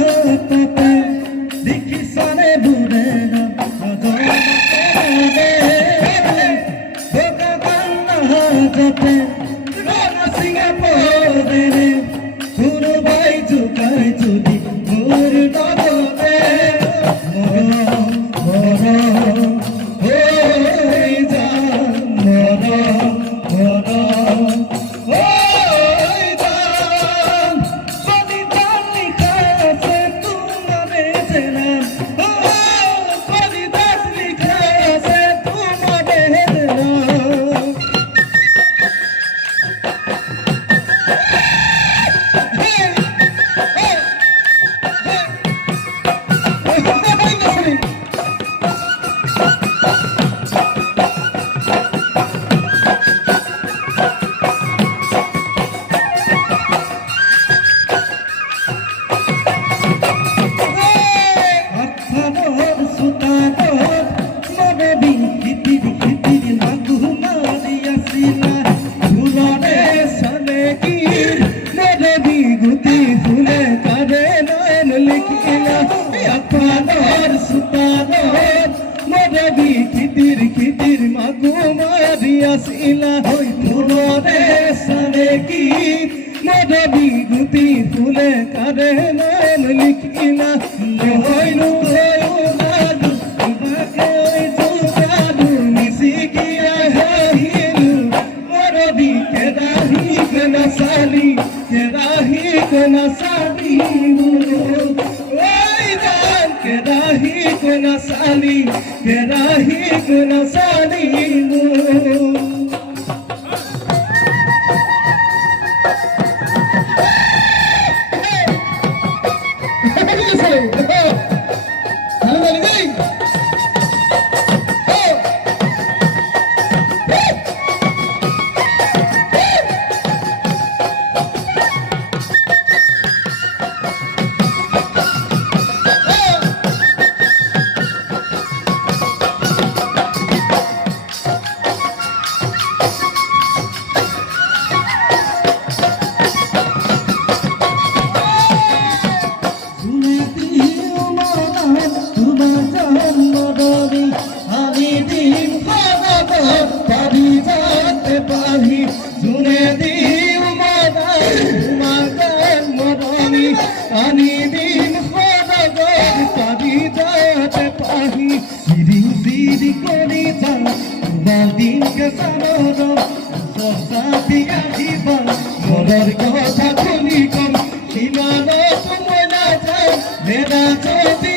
তাতে দেখি সারে বুড়ে না যাতে রানা সিংহে পদে রে পুরো ভাই ঝুকাই যদি মোর ডাবতে খিতির মাগু মারিয়াছিলা হই ফুলরে সারে কি নদী গুতি ফুলে কারে নাম লিখিলা হইলু হইলু তোমাকে ওই জুগালু মিশি গিয়া হাইলু মরবি কেদাহি কেনা সালি Kerahi kena sali mu Din ke sanoro sosati ahiban modar kotha khuli kom himano tumona jai mera joti